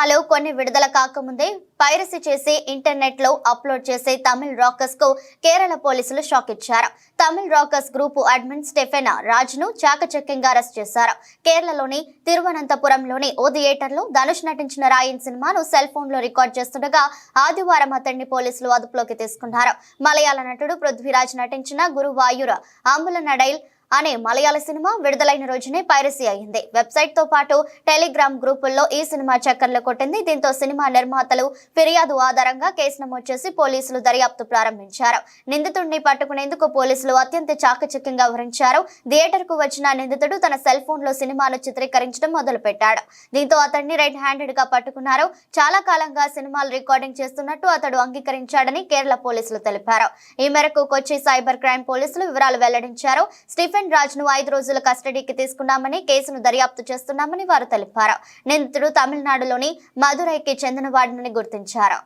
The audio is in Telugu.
సినిమాలు కొన్ని విడుదల కాకముందే పైరసీ చేసి ఇంటర్నెట్ లో అప్లోడ్ చేసే తమిళ రాకర్స్ కు కేరళ పోలీసులు షాక్ ఇచ్చారు. తమిళ రాకర్స్ గ్రూప్ అడ్మిన్ స్టెఫెన్ రాజ్ను చాకచక్యంగా అరెస్ట్ చేశారు. కేరళలోని తిరువనంతపురంలోని ఓ థియేటర్లో ధనుష్ నటించిన రాయన్ సినిమాను సెల్ ఫోన్ లో రికార్డ్ చేస్తుండగా ఆదివారం అతడిని పోలీసులు అదుపులోకి తీసుకున్నారు. మలయాళ నటుడు పృథ్వీరాజ్ నటించిన గురువాయూర్ అంబులనడైల్ అనే మలయాళ సినిమా విడుదలైన రోజునే పైరసీ అయింది. వెబ్సైట్ తో పాటు టెలిగ్రామ్ గ్రూపుల్లో ఈ సినిమా చక్కర్లు కొట్టింది. దీంతో సినిమా నిర్మాతలు ఫిర్యాదు ఆధారంగా కేసు నమోదు చేసి పోలీసులు దర్యాప్తు ప్రారంభించారు. నిందితుడిని పట్టుకునేందుకు పోలీసులు అత్యంత చాకచక్యంగా వ్యవహరించారు. థియేటర్ కు వచ్చిన నిందితుడు తన సెల్ ఫోన్ లో సినిమాను చిత్రీకరించడం మొదలుపెట్టాడు. దీంతో అతన్ని రెడ్ హ్యాండెడ్ గా పట్టుకున్నారు. చాలా కాలంగా సినిమాలు రికార్డింగ్ చేస్తున్నట్టు అతడు అంగీకరించాడని కేరళ పోలీసులు తెలిపారు. ఈ మేరకు కొచ్చి సైబర్ క్రైమ్ పోలీసులు వివరాలు వెల్లడించారు. స్టీఫెన్ రాజ్ను 5 రోజుల కస్టడీకి తీసుకున్నామని, కేసును దర్యాప్తు చేస్తున్నామని వారు తెలిపారు. నిందితుడు తమిళనాడులోని మదురైకి చెందినవాడిని గుర్తించారు.